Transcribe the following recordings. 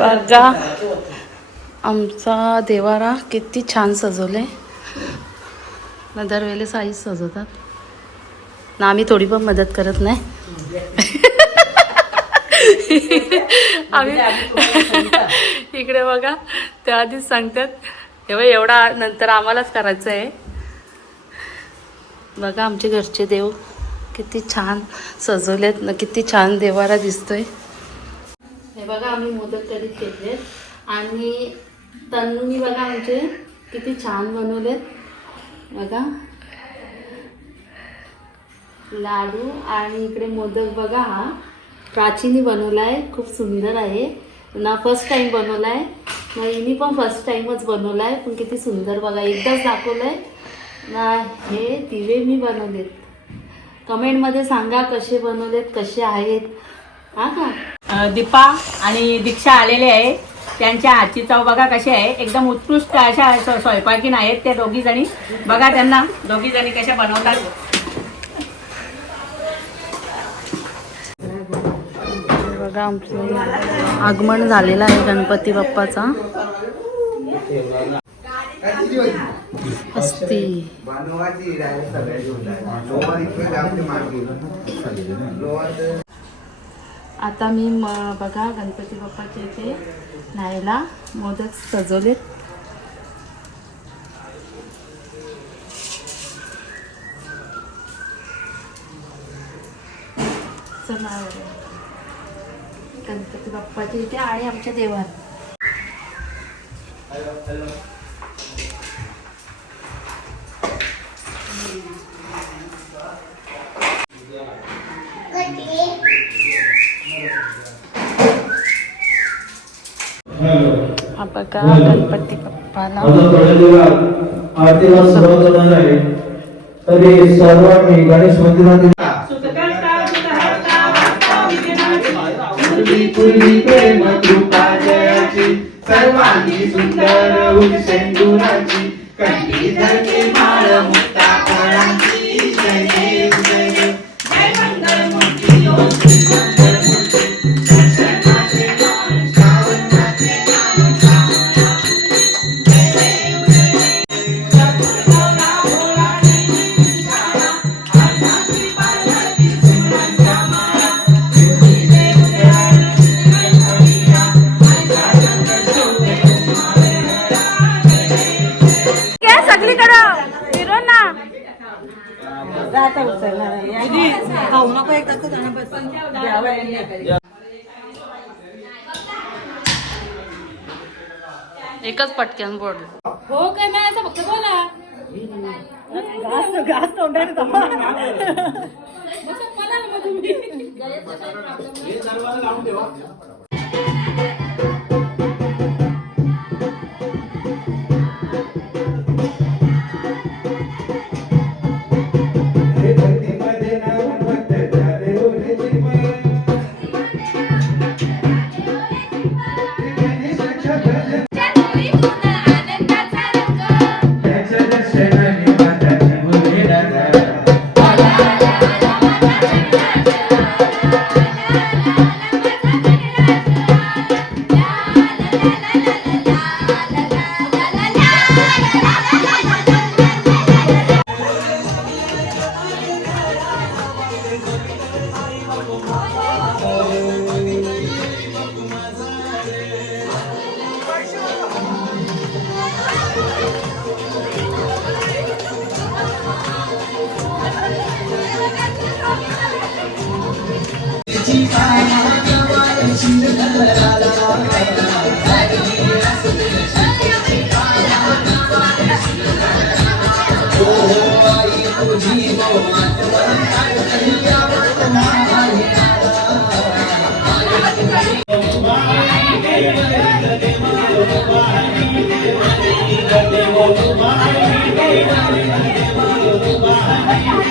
बघा आमचा देवारा किती छान सजवले. ना दरवेळेस आईच सजवतात. ना आम्ही थोडी पण मदत करत नाही. आम्ही इकडे बघा त्या आधीच सांगतात. तेव्हा एवढा नंतर आम्हालाच करायचं आहे. बघा आमचे घरचे देव किती छान सजवलेत. ना किती छान देवारा दिसतोय. बघा आम्ही मोदक कधीच घेतलेत आणि तन्नूनी बघा आमचे किती छान बनवलेत. बघा. लाडू आणि इकडे मोदक बघा हा. प्राचीनी बनवला आहे खूप सुंदर आहे. ना फर्स्ट टाईम बनवला आहे मग हिनी पण फर्स्ट टाईमच बनवला आहे पण किती सुंदर बघा. एकदाच दाखवलं आहे ना हे दिवे मी बनवलेत. कमेंटमध्ये सांगा कसे बनवलेत कसे आहेत. हां का? दीपा आणि दीक्षा आलेले आहे. त्यांच्या हातची चव बघा कशी आहे. एकदम उत्कृष्ट अशा स्व- स्वयंपाकीन आहेत त्या दोघी जणी. बघा त्यांना. दोघी जणी कशा बनवतात. बघा आमचं आगमन झालेलं आहे गणपती बाप्पाचा. असती आता मी म बघा गणपती बाप्पाच्या इथे न्यायला मोदक सजवलेत. चला गणपती बाप्पाच्या इथे आणि आमच्या देवात हा बघा गणपती बाप्पाला? आता थोड्या दिवसात आरतीला सुरुवात होणार आहे. तरी सर्वांनी गणेश प्रेम कृपा जयाची सर्वांगी सुंदर सेंदुराची कंठी धरते माळ एकच पटक्यान बोर्ड हो काय नाही असं फक्त बोला. हे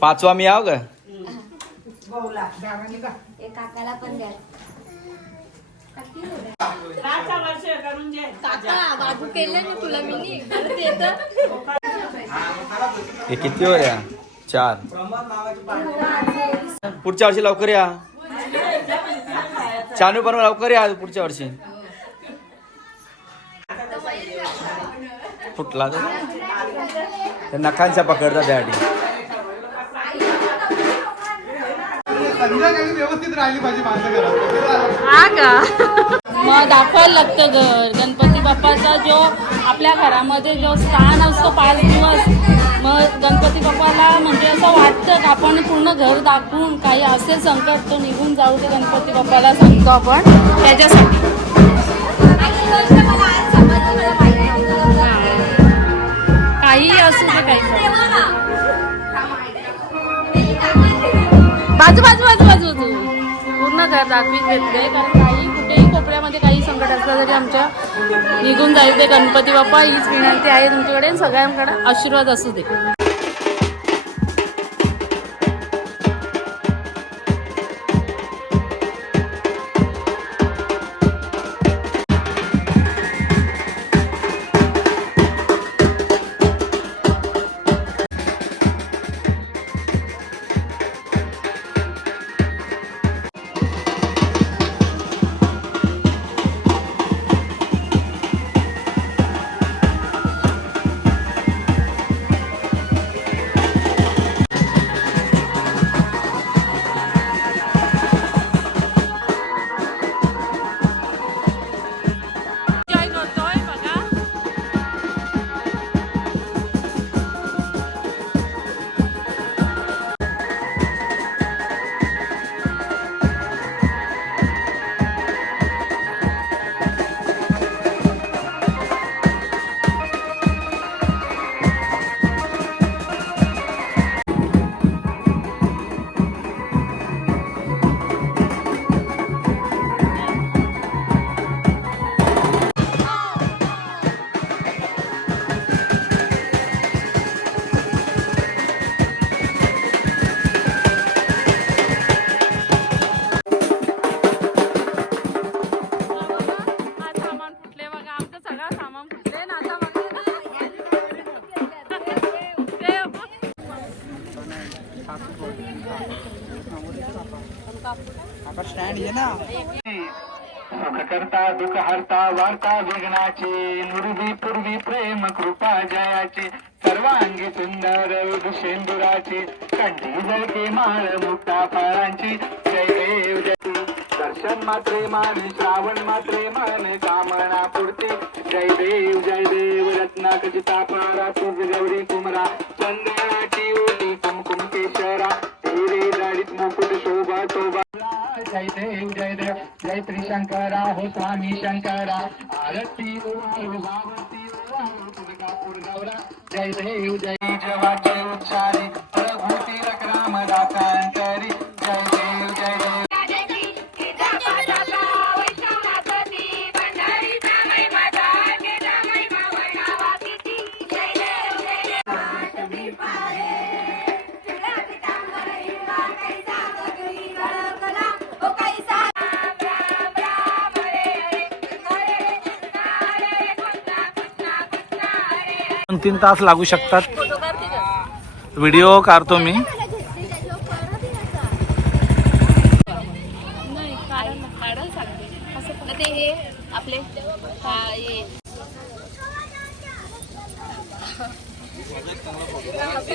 पाचवा मी आव ग. काकाला पण द्या. बाबू केलं ना तुला मी परत येतं. हे किती वर या चार. पुढच्या वर्षी लवकर या. चानू पण लवकर या पुढच्या वर्षी. फुटला तो. त्या नखांच्या पकडतात त्यासाठी संध्याकाळी व्यवस्थित राहिली पाहिजे माझं घरात. हा का? मग दाखवायला लागतं घर गणपती बाप्पाचा जो आपल्या घरामध्ये जो स्थान असतो पाच दिवस मग गणपती बाप्पाला म्हणजे असं वाटतं का आपण पूर्ण घर दाखवून काही असेल संकट तो निघून जाऊ दे गणपती बाप्पाला सांगतो आपण. त्याच्यासाठी. काही असू दे काही. बाजू बाजू बाजू बाजू बाजू पूर्ण दाखवीत घेतले. कारण काही कुठेही कोपऱ्यामध्ये काही संकट असलं तरी आमच्या निघून जाईल ते गणपती बाप्पा. हीच विनंती आहे तुमच्याकडे. सगळ्यांकडे आशीर्वाद असू दे. करता दुःख हरता वार्ता विघ्नाची नुरवी पूर्वी प्रेम कृपा जयाची सर्वांगी सुंदर शेंदुराची कंठी जळके माळ मुक्ता फळांची जय देव जय दर्शन मात्रे मान श्रावण मात्रे मान कामना पुरते. जय देव जय देव रत्नाक जिता पारा तुझ गौरी कुमरा. चंद्राची ओटी त्रिशंकरा हो स्वामी शंकरा आरती उवाळू भावती उवाळू गौरा जय देव जय जवाचे तीन तास लागू शकतात. व्हिडिओ काढतो मी. बस बस काढायला लागेल असं ते हे आपले हा हे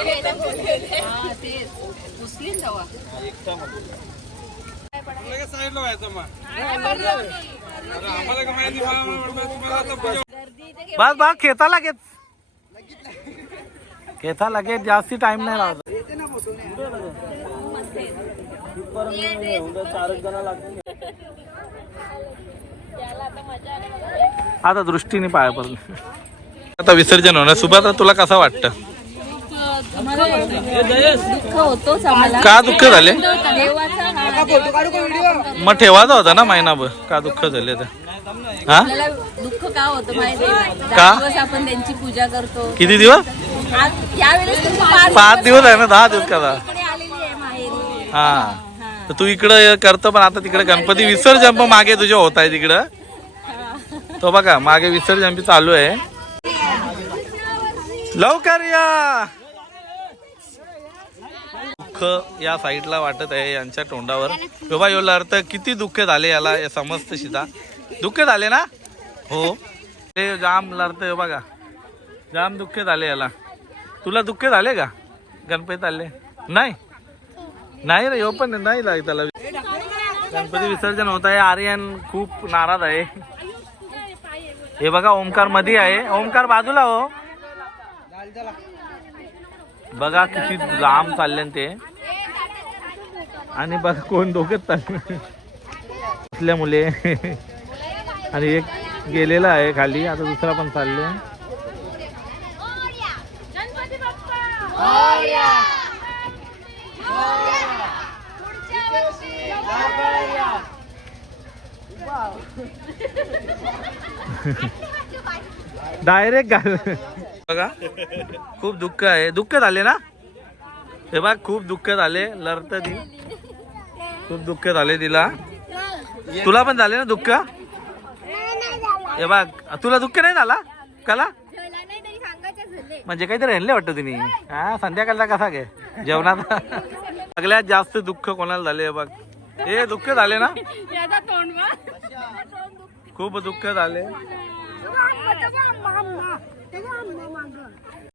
हा तेच उचलीन जावा बस बस खेता लागेच खेता लागेच जास्ती टाइम नाही लागत आता दृष्टीने पाया पडले. आता विसर्जन होणार. सुभाता तुला कसं वाटतं? का दुःख झाले? मग ठेवायचा होता ना महिनाभर. का दुःख झाले तर हा? दुःख का होतं? का? आपण त्यांची पूजा करतो. किती दिवस? आज यावेळेस तुम्ही पाच पाच दिवस आहे ना? दहा दिवस करा. इकडे आलेली आहे माहेरी. हा. तर तू इकडं करतो पण आता तिकडे गणपती विसर्जन पण मागे तुझ्या होत आहे तिकडं. तो बघा मागे विसर्जन बी चालू आहे. लवकर या! दुःख या साईडला वाटत आहे यांच्या तोंडावर. बाबा यो अर्थ किती दुःख झाले याला हे समजतं सीधा दुःख झाले ना? हो. ते जाम लढत बघा. जाम दुःख झाले याला. तुला दुःख झाले का? गणपती आले. नाही? नाही रे हो पण नाही लाग त्याला. गणपती विसर्जन होत आहे. आर्यन खूप नाराज आहे. हे बघा ओमकारमध्ये आहे. ओमकार बाजूला हो. बघा किती लांब चालले ते. आणि बघा कोण डोक्यात चालले. असल्या मुले. आणि एक गेलेला आहे खाली. आता दुसरा पण चालले. डायरेक्ट घाल. बघा. खूप दुःख आहे. दुःख झाले ना? हे बघ खूप दुःख झाले लढत ती. खूप दुःख झाले तिला. तुला पण झाले ना दुःख? हे बघ तुला दुःख नाही झाला? कला? म्हणजे काहीतरी आणले वाटतं तिने. हा संध्याकाळचा कसा घे? जेवणात? सगळ्यात जास्त दुःख कोणाला झाले हे बघ. हे दुःख झाले ना? खूप दुःख झाले.